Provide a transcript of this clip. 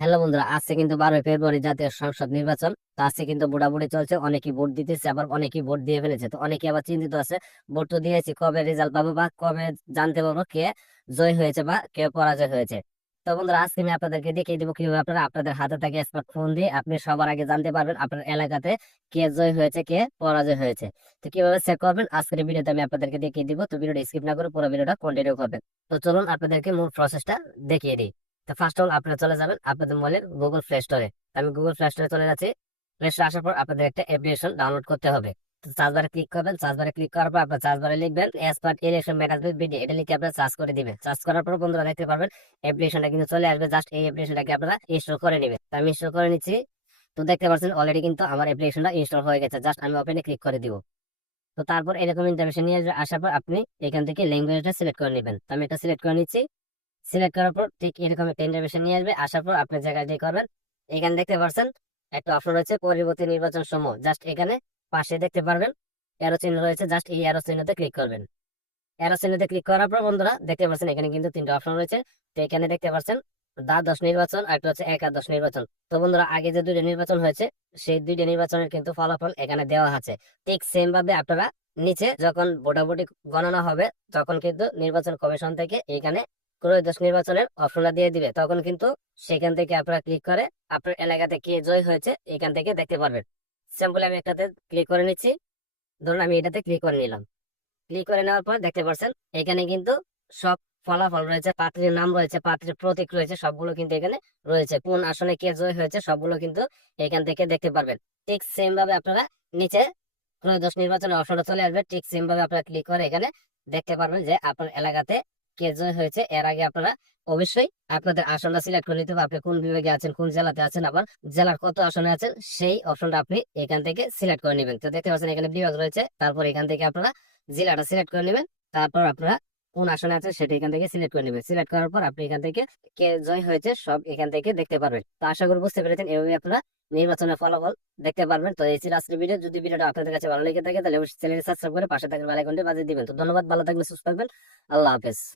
Hello বন্ধুরা, আজকে কিন্তু বারোই ফেব্রুয়ারি জাতীয় সংসদ নির্বাচন। তো আজকে কিন্তু বুড়াবুড়ি চলছে, অনেকেই ভোট দিতেছে, আবার অনেকেই ভোট দিয়ে ফেলেছে। তো অনেকে আবার চিন্তিত আছে, ভোট তো দিয়েছি, কবে রেজাল্ট পাবো বা কবে জানতে পারব কে জয় হয়েছে বা কে পরাজয় হয়েছে। তো বন্ধুরা, আজকে আমি আপনাদেরকে দেখিয়ে দিব কীভাবে আপনারা আপনাদের হাতে থাকে স্মার্টফোন দিয়ে আপনি সবার আগে জানতে পারবেন আপনার এলাকাতে কে জয় হয়েছে, কে পরাজয় হয়েছে। তো কীভাবে চেক করবেন, আজকের ভিডিওতে আমি আপনাদেরকে দেখিয়ে দিব। তো ভিডিওটা স্কিপ না করে পুরো ভিডিওটা কন্টিনিউ করবেন। তো চলুন আপনাদেরকে মূল প্রসেসটা দেখিয়ে দিই। তো ফার্স্ট অল আপনারা চলে যাবেন আপনাদের মোবাইলের গুগল প্লে স্টোরে আমি গুগল প্লে স্টোরে চলে যাচ্ছি। প্লে স্টোরে আসার পর আপনাদের একটা অ্যাপ্লিকেশন ডাউনলোড করতে হবে। সার্চ বারে ক্লিক করবেন সার্চ বারে ক্লিক করার পর আপনার সার্চ বারে লিখবেন এক্সপার্ট ইলেকশন ম্যানেজমেন্ট বিডি এটা লিখে আপনারা সার্চ করে দিবেন। সার্চ করার পর বন্ধুরা দেখতে পারবেন অ্যাপ্লিকেশনটা কিন্তু চলে আসবে। জাস্ট এই অ্যাপ্লিকেশনটাকে আপনারা ইনস্টল করে নেবেন। তো আমি ইনস্টল করে নিচ্ছি। তো দেখতে পাচ্ছেন অলরেডি কিন্তু আমার অ্যাপ্লিকেশনটা ইনস্টল হয়ে গেছে। জাস্ট আমি ওপেনে ক্লিক করে দিব। তো তারপর এরকম ইন্টারভিউ নিয়ে আসার পর আপনি এখান থেকে ল্যাঙ্গুয়েজটা সিলেক্ট করে নেবেন। তো আমি এটা সিলেক্ট করে নিচ্ছি। সিলেক্ট করার পর ঠিক এরকম একটা ইন্টারভিউ নিয়ে আসবে। আসার পর আপনি জায়গায় দিয়ে করবেন। এখানে দেখতে পাচ্ছেন একটা অপশন রয়েছে, পরবর্তী নির্বাচন সমূহ। জাস্ট এখানে পাশে দেখতে পারবেন এরো চিহ্ন রয়েছে জাস্ট এই এরো চিহ্নতে ক্লিক করবেন। এরো চিহ্নতে ক্লিক করার পর বন্ধুরা দেখতে পাচ্ছেন এখানে কিন্তু তিনটা অপশন রয়েছে। তো এখানে দেখতে পাচ্ছেন দ্বাদশ নির্বাচন আর একটা হচ্ছে একাদশ নির্বাচন। তো বন্ধুরা আগে যে দুইটা নির্বাচন হয়েছে, সেই দুইটা নির্বাচনের কিন্তু ফলাফল এখানে দেওয়া আছে। ঠিক সেম ভাবে আপনারা নিচে যখন ভোটাভুটি গণনা হবে, তখন কিন্তু নির্বাচন কমিশন থেকে এখানে ত্রয়োদশ নির্বাচনের অপশনটা দিয়ে দিবে, তখন কিন্তু সেখান থেকে আপনারা ক্লিক করে আপনার এলাকাতে কে জয় হয়েছে এখান থেকে দেখতে পারবেন। সিম্পল আমি একটাতে ক্লিক করে নিচ্ছি। ধরুন আমি এটাতে ক্লিক করে নিলাম। ক্লিক করে নেওয়ার পর দেখতে পাচ্ছেন এখানে কিন্তু সব ফলাফল রয়েছে, পাত্রীর নাম রয়েছে, পাত্রীর প্রতীক রয়েছে, সবগুলো কিন্তু এখানে রয়েছে। কোন আসনে কে জয় হয়েছে সবগুলো কিন্তু এখান থেকে দেখতে পারবেন। ঠিক সেম ভাবে আপনারা নিচে ত্রয়োদশ নির্বাচনের অপশনটা চলে আসবে, ঠিক সেম ভাবে আপনারা ক্লিক করে এখানে দেখতে পারবেন যে আপনার এলাকাতে কে জয় হয়েছে, এর আগে আপনারা অবশ্যই আপনাদের আসনটা সিলেক্ট করে নিতে হবে। আপনি কোন বিভাগে আছেন, কোন জেলাতে আছেন, আবার জেলার কত আসনে আছেন, সেই অপশনটা আপনি এখান থেকে সিলেক্ট করে নেবেন। তো দেখতে পাচ্ছেন এখানে বিভাগ রয়েছে, তারপর এখান থেকে আপনারা জেলাটা সিলেক্ট করে নেবেন, তারপর আপনারা কোন আসনে আছেন সেটা এখান থেকে সিলেক্ট করে নেবেন। সিলেক্ট করার পর আপনি এখান থেকে কে জয় হয়েছে সব এখান থেকে দেখতে পারবেন। তো আশা করি বুঝতে পেরেছেন এভাবে আপনারা নির্বাচনের ফলাফল দেখতে পারবেন। তো এই ছিল আজকের ভিডিও যদি ভিডিওটা আপনাদের কাছে ভালো লেগে থাকে, তাহলে অবশ্যই চ্যানেল সাবস্ক্রাইব করে পাশে থাকবেন বেল আইকনটি বাজিয়ে দিবেন। তো ধন্যবাদ, ভালো থাকবেন, সুস্থ থাকবেন। আল্লাহ হাফেজ।